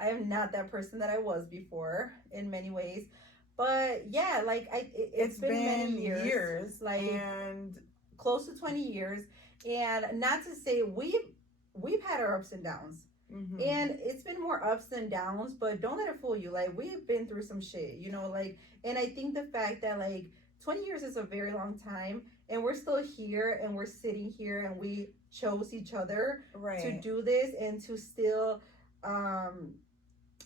I am not that person that I was before in many ways. But yeah, like it's been many years, like and close to 20 years, and not to say we've had our ups and downs. mm-hmm. And it's been more ups than downs, but don't let it fool you. Like we've been through some shit, you know, like, and I think the fact that like 20 years is a very long time and we're still here and we're sitting here and we chose each other right. to do this and to still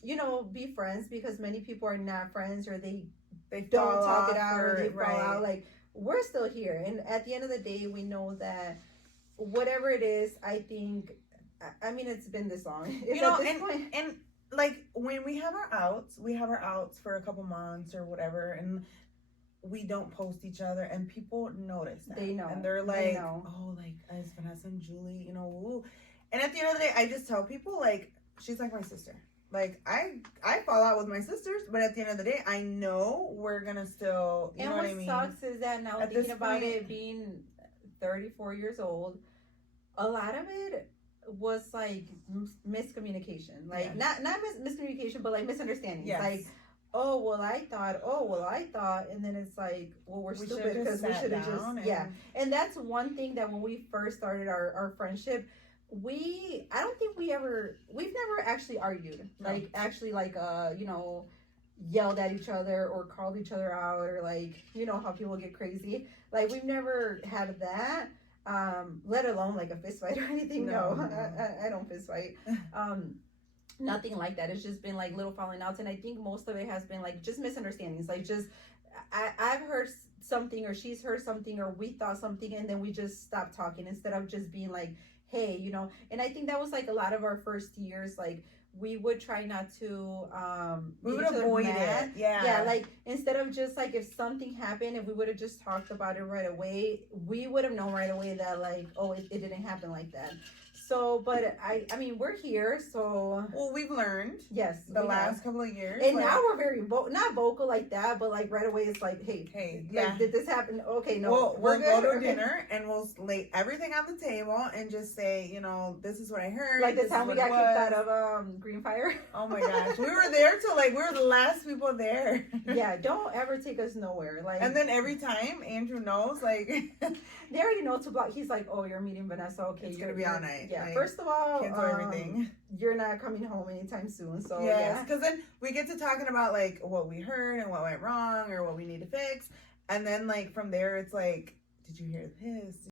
you know, be friends, because many people are not friends, or they don't talk it out, or they fall out. Like we're still here, and at the end of the day we know that whatever it is, I think, I mean, it's been this long. You know, and like when we have our outs for a couple months or whatever, and we don't post each other, and people notice that. They know. And they're like, oh, like, es Vanessa and Julie, you know, woo. And at the end of the day, I just tell people, like, she's like my sister. Like, I fall out with my sisters, but at the end of the day, I know we're gonna still, you know what I mean? And what sucks is that now, thinking about it, being 34 years old, a lot of it was like miscommunication. Like, yeah. not miscommunication, but like misunderstandings. Yes. Like, oh, well, I thought, and then it's like, well, we're stupid because we should have just, yeah. And that's one thing that when we first started our friendship, we've never actually argued. No. Like, actually, like, you know, yelled at each other or called each other out, or like, you know how people get crazy. Like, we've never had that, let alone like a fist fight or anything. No. I don't fist fight. Nothing like that. It's just been like little falling outs, and I think most of it has been like just misunderstandings. Like, just I've heard something, or she's heard something, or we thought something, and then we just stopped talking instead of just being like, hey, you know. And I think that was like a lot of our first years. Like, we would try not to we would avoid it. Yeah, like instead of just like, if something happened, if we would have just talked about it right away, we would have known right away that like, oh, it didn't happen like that. So, but I mean, we're here, so. Well, we've learned. Yes. The last couple of years. And like, now we're very, not vocal like that, but like right away it's like, hey, yeah. Like, did this happen? Okay, no. We'll go to dinner and we'll lay everything on the table and just say, you know, this is what I heard. Like the time we got kicked out of Green Fire. Oh my gosh. We were there till like, we were the last people there. Yeah, don't ever take us nowhere. Like. And then every time Andrew knows, like. They already know to block. He's like, oh, you're meeting Vanessa. Okay, it's going to be all night. Yeah, like, first of all, cancel everything. You're not coming home anytime soon. So yes, because then we get to talking about like what we heard and what went wrong or what we need to fix, and then like from there it's like, did you hear this?